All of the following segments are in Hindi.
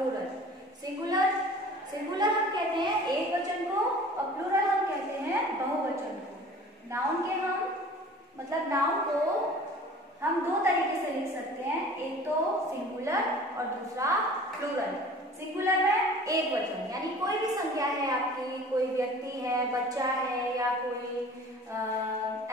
प्लूरल। सिंगुलर सिंगुलर हम कहते हैं एक वचन को और प्लूरल हम कहते हैं बहुवचन को। नाउन के हम मतलब नाउन को हम दो तरीके से लिख सकते हैं, एक तो सिंगुलर और दूसरा प्लूरल। सिंगुलर में एक वचन यानी कोई भी संख्या है आपकी, कोई व्यक्ति है, बच्चा है या कोई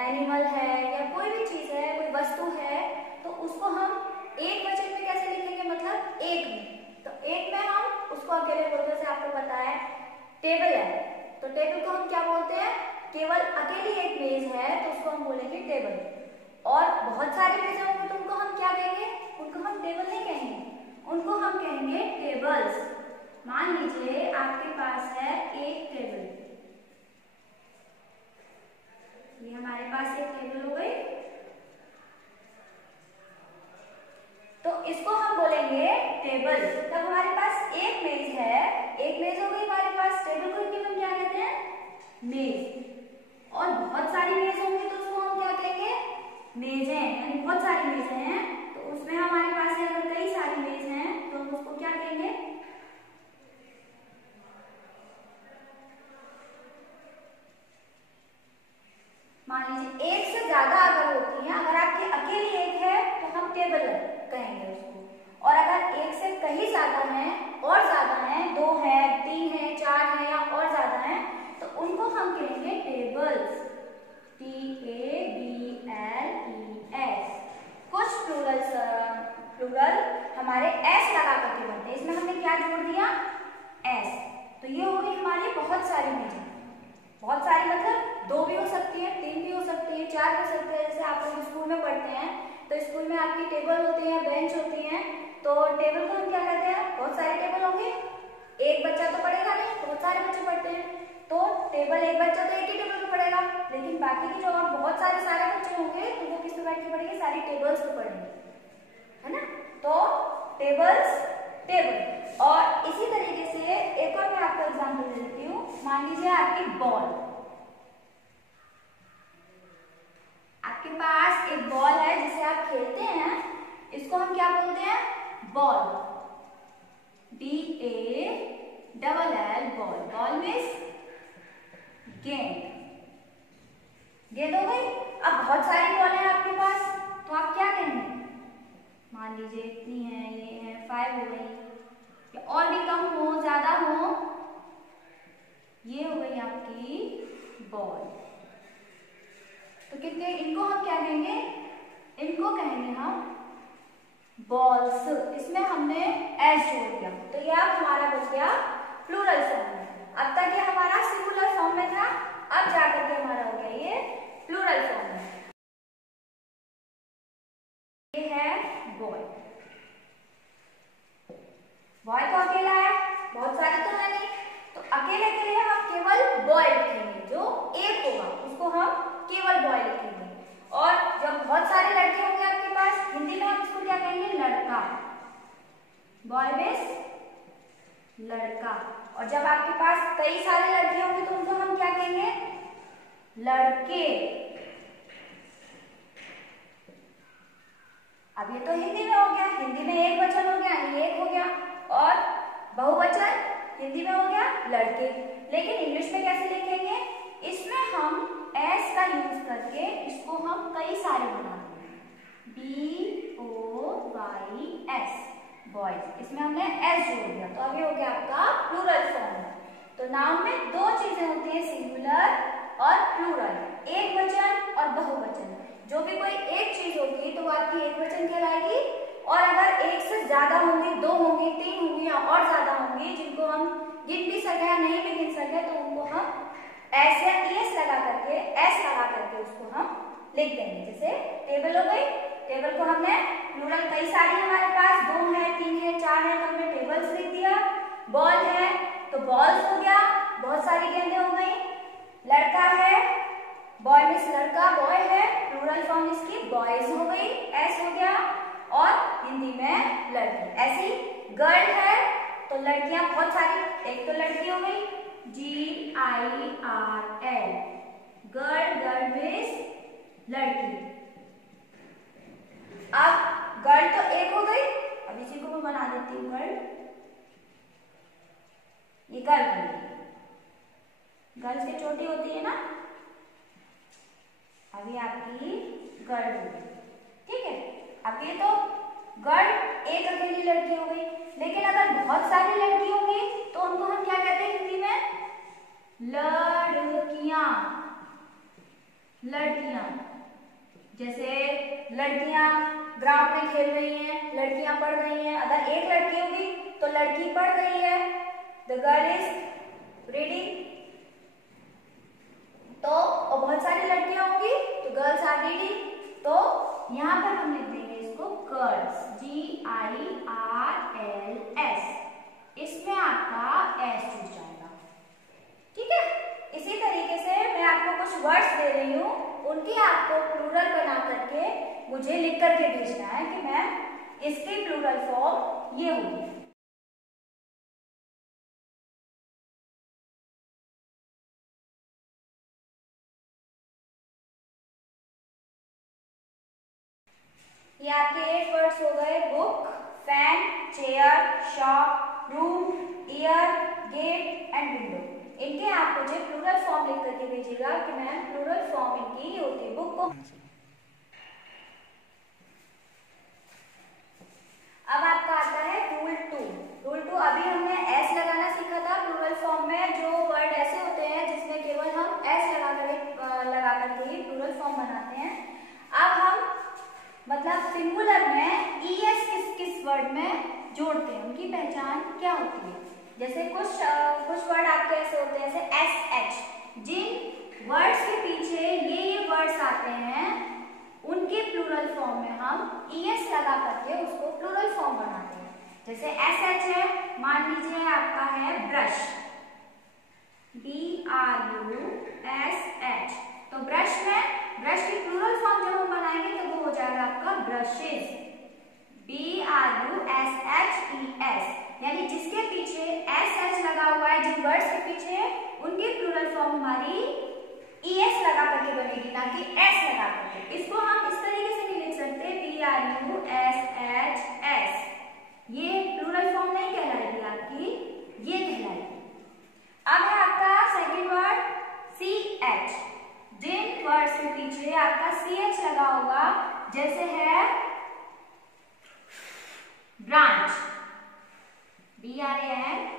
एनिमल है या कोई भी चीज है, कोई वस्तु है, तो उसको हम एक वचन में कैसे लिखेंगे, मतलब एक में। तो एक में हम उसको अकेले बोलते हैं, जैसे आपको पता है टेबल है, तो टेबल को हम क्या बोलते हैं, केवल अकेली एक मेज है तो उसको हम बोलेंगे टेबल। और बहुत सारी मेज होंगे तो उनको हम क्या कहेंगे, उनको हम टेबल नहीं कहेंगे, उनको हम कहेंगे टेबल्स। मान लीजिए आपके पास है एक टेबल, ये हमारे पास एक टेबल हो गई, तो इसको हम बोलेंगे टेबल। तब हमारे पास एक मेज है, एक मेज हो गई हमारे पास, टेबल को हिंदी में क्या कहते हैं, मेज। और बहुत सारी मेज होंगी तो उसको हम क्या कहेंगे, मेजें, यानी बहुत सारी मेजें हैं तो उसमें हमारे पास अगर कई सारी मेज हैं तो हम उसको क्या कहेंगे, मान लीजिए एक से ज्यादा अगर होती है, अगर आपकी अकेली एक है तो हम टेबल कहेंगे उसको, और अगर एक से कहीं ज्यादा है और ज्यादा है, दो है, तीन है, चार है या और ज्यादा है, तो उनको हम कहेंगे टेबल्स, TABLES। कुछ प्लूरल हमारे एस लगा करके बनते हैं, इसमें हमने क्या जोड़ दिया, एस। तो ये हो गई हमारी बहुत सारी मेजें। बहुत सारी मतलब दो भी हो सकती है, तीन भी हो सकती है, चार भी हो सकती है। जैसे आप लोग स्कूल में पढ़ते हैं तो स्कूल में आपकी टेबल होती है, बेंच होती है, तो टेबल को हम क्या कहते हैं, बहुत सारे टेबल होंगे, एक बच्चा तो पढ़ेगा नहीं, बहुत सारे बच्चे पढ़ते हैं, तो टेबल एक बच्चा तो एक ही टेबल पे पढ़ेगा, लेकिन बाकी की जो और बहुत सारे बच्चे होंगे तो वो किस पे बैठ के पढ़ेंगे, सारी टेबल्स पे पढ़ेंगे, है ना। तो टेबल्स, टेबल। और इसी तरीके से एक और मैं आपको एग्जांपल दे देती हूँ। मान लीजिए आपकी बॉल, आपके पास एक बॉल है जिसे आप खेलते हैं, इसको हम क्या बोलते हैं, ball, BALL ball. Ball means गेंद, गेंद हो गई। अब बहुत सारी बॉल है आपके पास तो आप क्या कहेंगे, मान लीजिए इतनी है, ये है 5 हो गई, और भी कम हो ज्यादा हो, ये हो गई आपकी बॉल। तो कितने, इनको हम क्या कहेंगे, इनको कहेंगे हम बॉल्स। इसमें हमने एस जोड़ दिया तो ये अब हमारा बच गया प्लूरल फॉर्म में। अब तक ये हमारा सिंगुलर फॉर्म में था, अब जाकर के हमारा हो गया ये प्लूरल फॉर्म में। ये है बॉय, बॉय तो अकेला है, बहुत सारे तो है नहीं, तो अकेले के लिए हम केवल बॉय लिखेंगे, जो एक होगा उसको हम केवल बॉय लिखेंगे। और जब बहुत सारे लड़के होंगे आपके पास, हिंदी में हम इसको क्या कहेंगे, लड़का, बॉय मीन्स लड़का। और जब आपके पास कई सारे लड़के होंगे तो उनको हम क्या कहेंगे, लड़के। अब ये तो हिंदी में हो गया, हिंदी में एक वचन हो गया, एक हो गया, और बहुवचन हिंदी में हो गया लड़के। लेकिन इंग्लिश में कैसे लिखेंगे, इसमें हम एस का यूज करके इसको हम कई सारे बना देंगे, BOYS बॉयज, इसमें हमने एस जोड़ दिया, तो अभी हो गया आपका प्लूरल फॉर्म। तो नाउन में दो चीजें होती है, सिंगुलर और प्लूरल, एक वचन और बहुवचन। जो भी कोई एक चीज होगी तो वो आपकी एक वचन कहलाएगी, और अगर एक से ज्यादा होंगी, दो होंगी, तीन होंगी या और ज्यादा होंगी, जिनको हम गिन भी सके या नहीं भी गिन सके, तो उनको हम एस या ES लगा करके, एस लगा करके उसको हम लिख देंगे। जैसे टेबल हो गई, टेबल को हमने प्लूरल कई सारी हमारे पास, दो है, तीन है, चार है, तो हमने टेबल्स लिख दिया। बॉल है तो बॉल्स हो गया, बहुत सारी गेंदें हो गई। लड़का है, बॉय मीन्स लड़का, बॉय है, प्लूरल फॉर्म इसकी बॉयज हो गई, एस हो गया, और हिंदी में लड़की। ऐसी गर्ल है तो लड़कियां बहुत सारी, एक तो लड़की हो गई, GIRL, गर्ल, गर्ल मीन्स लड़की। अब गर्ल तो एक हो गई, अब इसी को मैं बना देती हूँ गर्ल, ये गर्ल होगी, गर्ल से छोटी होती है ना, अभी आपकी गर्ल होगी, ठीक है। अब ये तो गर्ल एक अकेली लड़की हो गई, लेकिन अगर बहुत सारी लड़की होंगी तो उनको हम क्या कहते हैं हिंदी में? लड़कियां। लड़कियां, जैसे लड़कियां ग्राउंड में खेल रही हैं, लड़कियां पढ़ रही हैं। अगर एक लड़की होगी तो लड़की पढ़ रही है, द गर्ल इज रीडिंग। तो और बहुत सारी लड़कियां होंगी तो गर्ल्स आर रीडिंग। तो यहाँ पर हम लिख देंगे इसको गर्ल्स, GIRLS। इसमें आपका एस जुड़ जाएगा, ठीक है। इसी तरीके से मैं आपको कुछ वर्ड्स दे रही हूँ, उनकी आपको प्लूरल बना करके मुझे लिख करके भेजना है कि मैम इसकी प्लूरल फॉर्म ये होगी। ये आपके 8 वर्ड्स हो गए, book, fan, chair, shop, room, year, gate and window. इनके आप मुझे प्लूरल फॉर्म लिख करके भेजिएगा कि मैम प्लूरल फॉर्म इनकी ये होती है। बुक को अब आपका आता है रूल 2। रूल 2 अभी हमने एस लगाना सीखा था प्लूरल फॉर्म में। जो वर्ड ऐसे होते हैं जिसमें केवल हम एस लगा करके ही प्लूरल फॉर्म बनाते हैं। अब हम मतलब सिंगुलर में ईएस किस वर्ड में जोड़ते हैं, उनकी पहचान क्या होती है। जैसे कुछ वर्ड आपके ऐसे होते हैं जैसे SH, जिन वर्ड्स के पीछे ये वर्ड्स आते हैं उनके प्लूरल फॉर्म में हम ईएस लगा करके उसको प्लूरल फॉर्म बनाते हैं। जैसे SH है, मान लीजिए आपका है ब्रश, BRUSH। तो ब्रश की प्लूरल फॉर्म जब हम बनाएंगे तो वो हो जाएगा आपका ब्रशेस, BRUSHES। यानी जिसके पीछे SH लगा हुआ है, जिन वर्ड्स के पीछे, उनकी प्लूरल फॉर्म हमारी ES लगा करके बनेगी, ना कि S लगा करके। इसको हम इस तरीके से नहीं लिख सकते BRUSHS, ये प्लूरल फॉर्म नहीं कहलाएगी आपकी, ये कहलाएगी। अब है आपका सेकंड वर्ड CH। जिन वर्ड्स के पीछे आपका CH लगा होगा, जैसे है ब्रांच, BRANCH,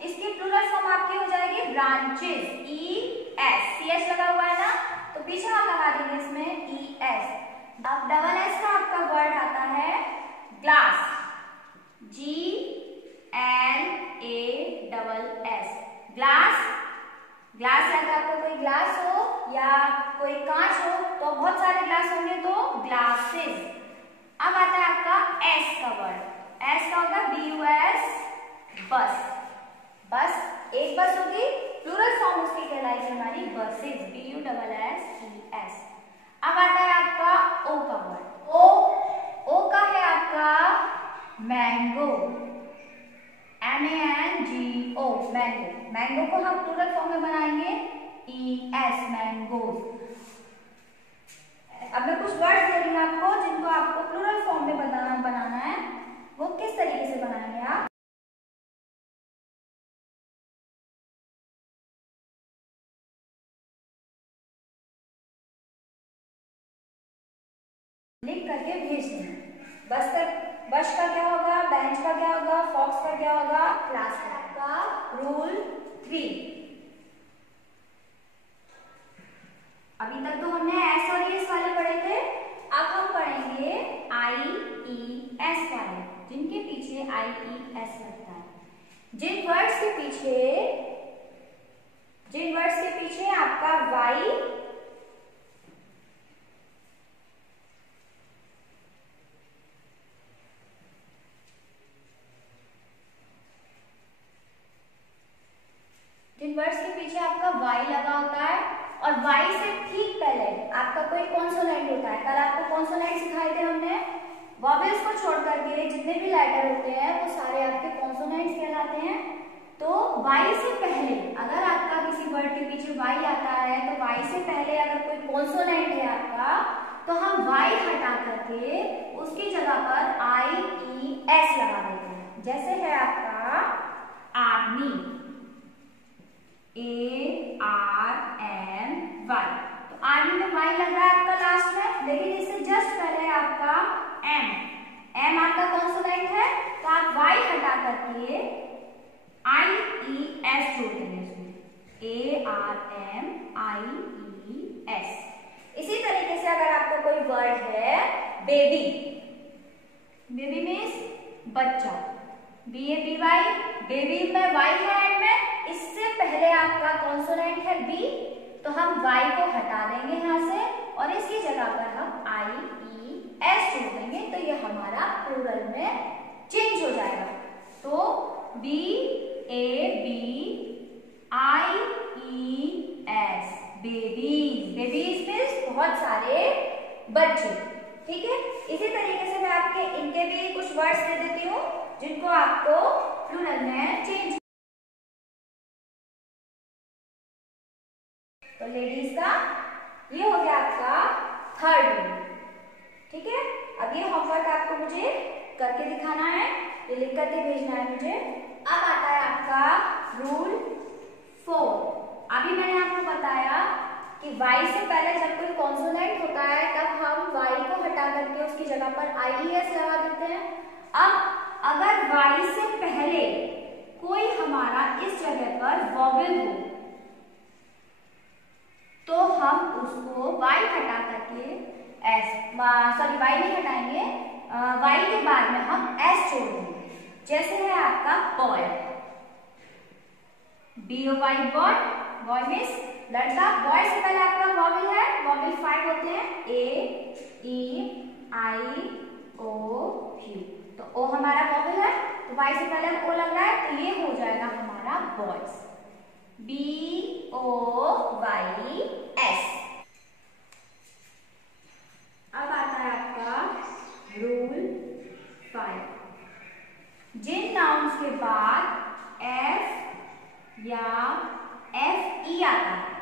इसकी प्लूरल फॉर्म आपकी हो जाएगी ब्रांचेस, ES। CH लगा हुआ है ना, तो पीछे हम लगा देंगे इसमें ES। अब डबल S का आपका वर्ड आता है ग्लास, GLASS। ग्लास अगर आपका कोई ग्लास हो या कोई कांच हो तो बहुत सारे ग्लास होंगे तो ग्लासेस। अब आता है आपका S का वर्ड, S का होगा BUS, बस। बस एक बस होगी, प्लूरल फॉर्म उसकी कहलाएगी हमारी बसेस, BUSSES। अब आता है आपका O का वर्ड, O का है आपका मैंगो, MANGO, मैंगो। मैंगो को हम प्लूरल फॉर्म में बनाएंगे ES, मैंगोज। अब मैं कुछ वर्ड्स दे रही हूँ आपको जिनको आपको प्लूरल फॉर्म में बनाना है, वो किस तरीके से बनाएंगे आप लिख करके भेज देंगे। बस का क्या होगा, बेंच का क्या होगा, फॉक्स का क्या होगा, क्लास का। रूल 3। अभी तक तो हमने एस और एस वाले पढ़े थे, अब हम पढ़ेंगे IES वाले, जिनके पीछे IES लगता है। जिन वर्ड्स के पीछे आपका Y लगा होता है और Y से ठीक पहले आपका कोई कॉन्सोनेंट होता है। कल आपको कॉन्सोनेंट सिखाए थे हमने, वॉवेल्स को छोड़ करके जितने भी लेटर होते हैं वो सारे आपके कॉन्सोनेंट्स कहलाते हैं। तो Y से पहले अगर आपका किसी वर्ड के पीछे Y आता है तो Y से पहले अगर कोई कॉन्सोनेंट है आपका तो हम Y हटा करके उसकी जगह पर IES लगा देते हैं। जैसे है आपका ARMIES। इसी तरीके से अगर आपका कोई वर्ड है बेबी, बेबी मीन्स बच्चा, BABY, बेबी में Y है एंड में, इससे पहले आपका कॉन्सोनेंट है B, तो हम Y को हटा देंगे यहाँ से और इसकी जगह पर हम IES जोड़ देंगे, तो ये हमारा प्लूरल में चेंज हो जाएगा। तो BABIES, बेबीज, बेबीज मीन्स बहुत सारे बच्चे। ठीक है, इसी तरीके से मैं आपके इनके भी कुछ वर्ड्स दे देती हूँ जिनको आपको प्लूरल में चेंज। तो लेडीज का ये हो गया आपका थर्ड रूल। ठीक है, अब ये होमवर्क आपको मुझे करके दिखाना है, ये लिख करके भेजना है मुझे। अब आता है आपका रूल 4। अभी मैंने आपको बताया कि Y से पहले जब कोई कॉन्सोनेंट होता है तब हम Y को हटा करके उसकी जगह पर IES लगा देते हैं। अब अगर Y से पहले कोई हमारा इस जगह पर वॉवेल हो तो हम उसको Y हटा करके S, सॉरी Y नहीं हटाएंगे, Y के बाद में हम S जोड़ देंगे। जैसे है आपका boy, BOY boy, boy means लड़का। बॉय से पहले आपका वॉवेल है, वॉवेल 5 होते हैं, A E I O U, तो O हमारा वॉवेल है, तो Y से पहले O लग रहा है, तो ये हो जाएगा हमारा बॉयज, BOYS। अब आता है आपका रूल 5। जिन नाउन्स के बाद F या FE आता है,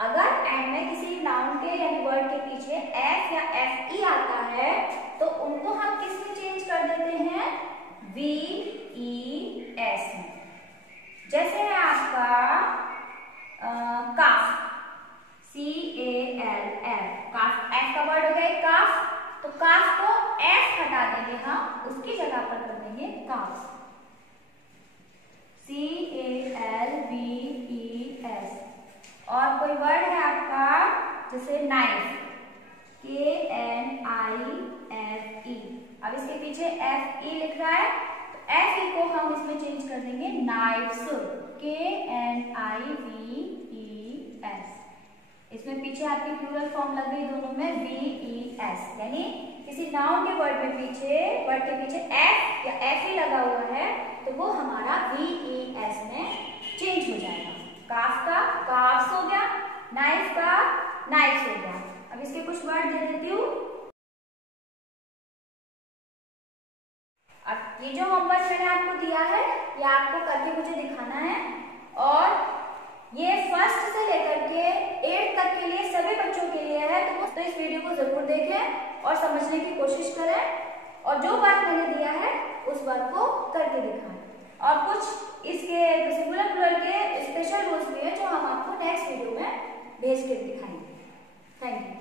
अगर एंड में किसी नाउन के यानी वर्ड के पीछे F या FE आता है तो उनको हम किस में चेंज कर देते हैं, VES में। जैसे है आपका काफ, CALF, काफ, F का वर्ड हो गया काफ, तो काफ को F हटा देंगे हम, उसकी जगह पर कर देंगे काफ, CALVES। और कोई वर्ड है आपका जैसे नाइफ, KNIFE, अब इसके पीछे FE लिख रहा है, तो FE को हम इसमें चेंज कर देंगे नाइफ्स, KNIVES। इसमें पीछे आपकी प्लूरल फॉर्म लग गई दोनों में, VES, यानी किसी नाउन के वर्ड के पीछे F या FE लगा हुआ है तो वो हमारा VES में चेंज हो जाएगा। काफ का काफ्स हो गया, नाइफ का नाइफ्स हो गया। अब इसके कुछ वर्ड दे देती हूँ। अब ये जो होमवर्क मैंने आपको दिया है ये आपको करके मुझे दिखाना है, और ये 1st से लेकर के 8th तक के लिए सभी बच्चों के लिए है, तो इस वीडियो को जरूर देखें और समझने की कोशिश करें, और जो बात मैंने दिया है उस बात को करके दिखाएं। और कुछ इसके सिंगुलर प्लूरल के स्पेशल रूल्स भी हैं जो हम आपको नेक्स्ट वीडियो में भेज के दिखाएंगे। Thank you.